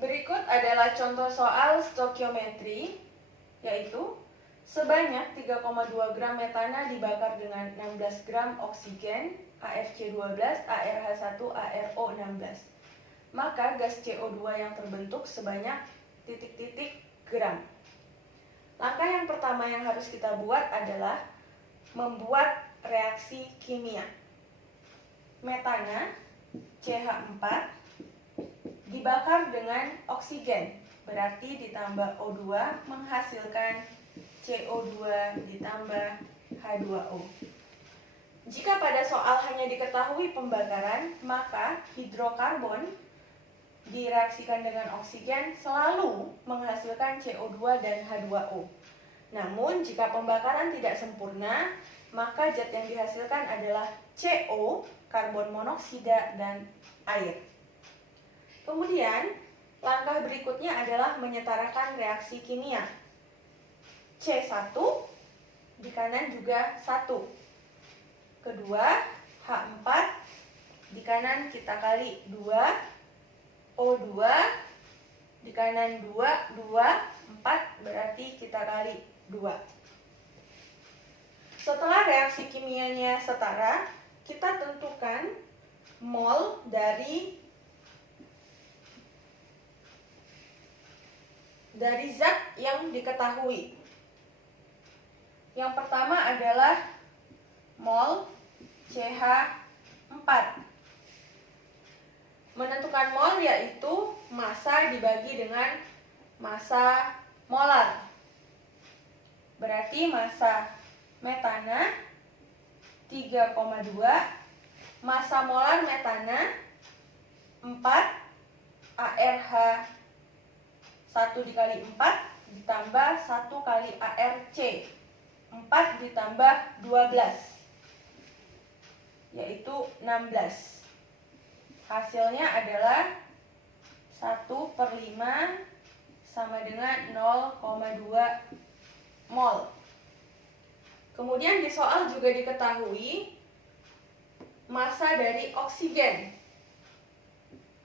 Berikut adalah contoh soal stokiometri, yaitu sebanyak 3,2 gram metana dibakar dengan 16 gram oksigen, AFC12, ARH1, ARO16. Maka gas CO2 yang terbentuk sebanyak titik-titik gram. Langkah yang pertama yang harus kita buat adalah membuat reaksi kimia. Metana, CH4, dibakar dengan oksigen, berarti ditambah O2 menghasilkan CO2 ditambah H2O. Jika pada soal hanya diketahui pembakaran, maka hidrokarbon direaksikan dengan oksigen selalu menghasilkan CO2 dan H2O. Namun, jika pembakaran tidak sempurna, maka zat yang dihasilkan adalah CO, karbon monoksida, dan air. Kemudian, langkah berikutnya adalah menyetarakan reaksi kimia. C1, di kanan juga 1. Kedua, H4, di kanan kita kali 2. O2, di kanan 2, 4, berarti kita kali 2. Setelah reaksi kimianya setara, kita tentukan mol dari zat yang diketahui. Yang pertama adalah mol CH4. Menentukan mol yaitu massa dibagi dengan massa molar. Berarti massa metana 3,2, massa molar metana 4, ARH 1 dikali 4 ditambah 1 kali ARC 4 ditambah 12, yaitu 16. Hasilnya adalah 1/5 sama dengan 0,2 mol. Kemudian di soal juga diketahui massa dari oksigen,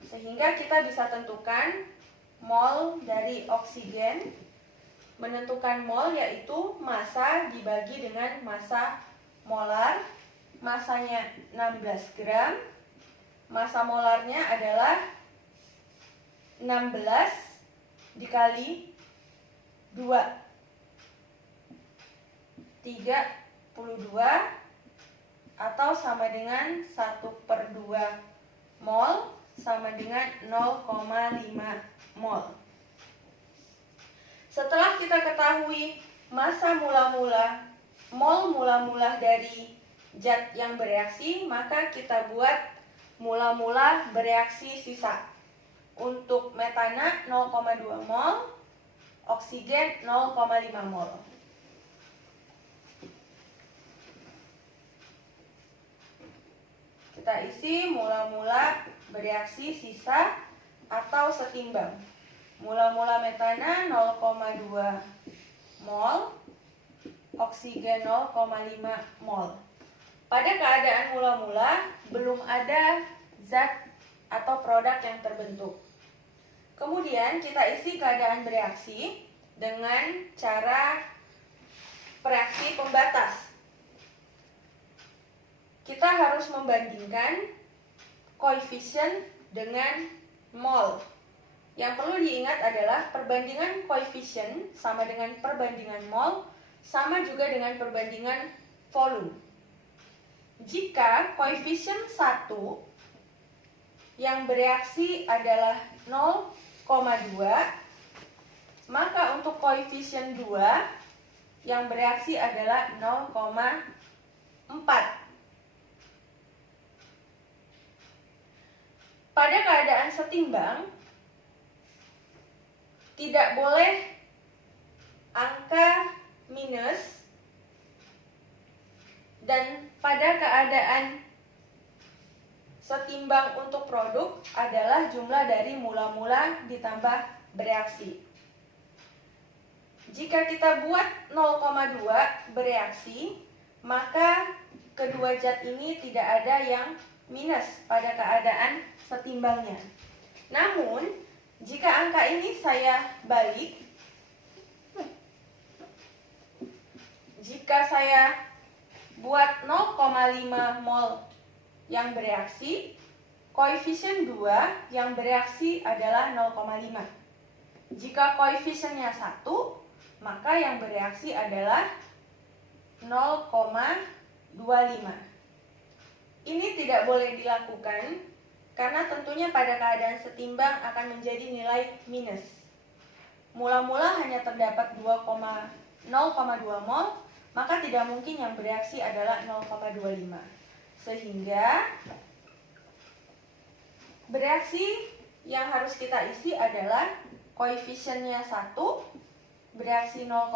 sehingga kita bisa tentukan mol dari oksigen. Menentukan mol yaitu massa dibagi dengan massa molar. Massanya 16 gram. Massa molarnya adalah 16 dikali 2, 32, atau sama dengan 1/2 mol, sama dengan 0,5 mol. Setelah kita ketahui massa mula-mula, mol mula-mula dari zat yang bereaksi, maka kita buat mula-mula bereaksi sisa. Untuk metana 0,2 mol, oksigen 0,5 mol. Kita isi mula-mula bereaksi sisa atau setimbang. Mula-mula metana 0,2 mol, oksigen 0,5 mol. Pada keadaan mula-mula belum ada zat atau produk yang terbentuk. Kemudian kita isi keadaan bereaksi dengan cara reaksi pembatas. Kita harus membandingkan koefisien dengan mol. Yang perlu diingat adalah perbandingan koefisien sama dengan perbandingan mol, sama juga dengan perbandingan volume. Jika koefisien 1 yang bereaksi adalah 0,2, maka untuk koefisien 2 yang bereaksi adalah 0,4. Pada keadaan setimbang, tidak boleh angka minus, dan pada keadaan setimbang untuk produk adalah jumlah dari mula-mula ditambah bereaksi. Jika kita buat 0,2 bereaksi, maka kedua zat ini tidak ada yang minus pada keadaan setimbangnya. Namun, Jika angka ini saya balik, jika saya buat 0,5 mol yang bereaksi, koefisien 2 yang bereaksi adalah 0,5. Jika koefisiennya 1, maka yang bereaksi adalah 0,25. Ini tidak boleh dilakukan karena tentunya pada keadaan setimbang akan menjadi nilai minus. Mula-mula hanya terdapat 0,2 mol, maka tidak mungkin yang bereaksi adalah 0,25. Sehingga bereaksi yang harus kita isi adalah koefisiennya 1, bereaksi 0,2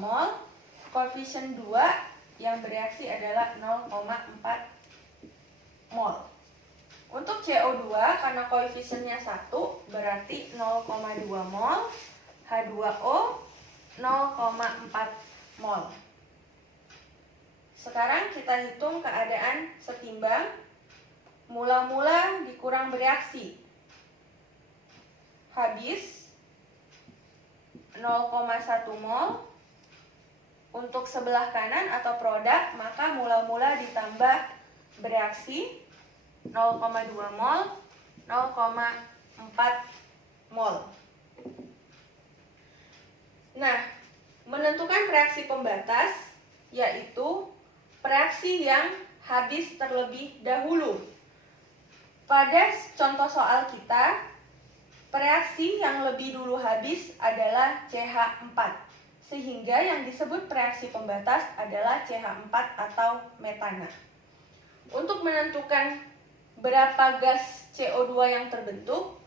mol, koefisien 2 yang bereaksi adalah 0,4 mol. Untuk CO2 karena koefisiennya 1 berarti 0,2 mol, H2O 0,4 mol. Sekarang kita hitung keadaan setimbang. Mula-mula dikurang bereaksi. Habis 0,1 mol. Untuk sebelah kanan atau produk, maka mula-mula ditambah bereaksi 0,2 mol, 0,4 mol. Nah, menentukan reaksi pembatas yaitu reaksi yang habis terlebih dahulu. Pada contoh soal kita, reaksi yang lebih dulu habis adalah CH4, sehingga yang disebut reaksi pembatas adalah CH4 atau metana. Untuk menentukan berapa gas CO2 yang terbentuk,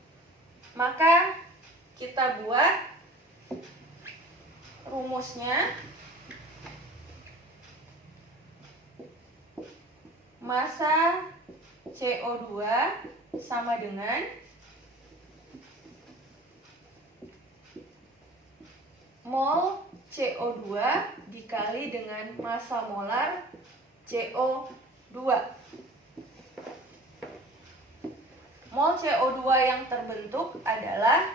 maka kita buat rumusnya. Massa CO2 sama dengan mol CO2 dikali dengan massa molar CO2. Mol CO2 yang terbentuk adalah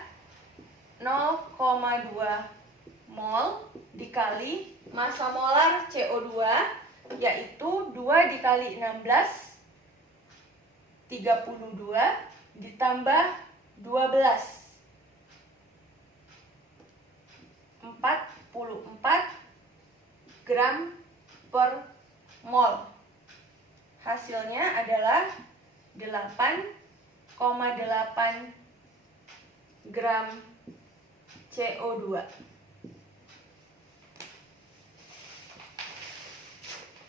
0,2 mol dikali massa molar CO2, yaitu 2 dikali 16, 32, ditambah 12, 44 gram per mol. Hasilnya adalah 8,8 gram CO2.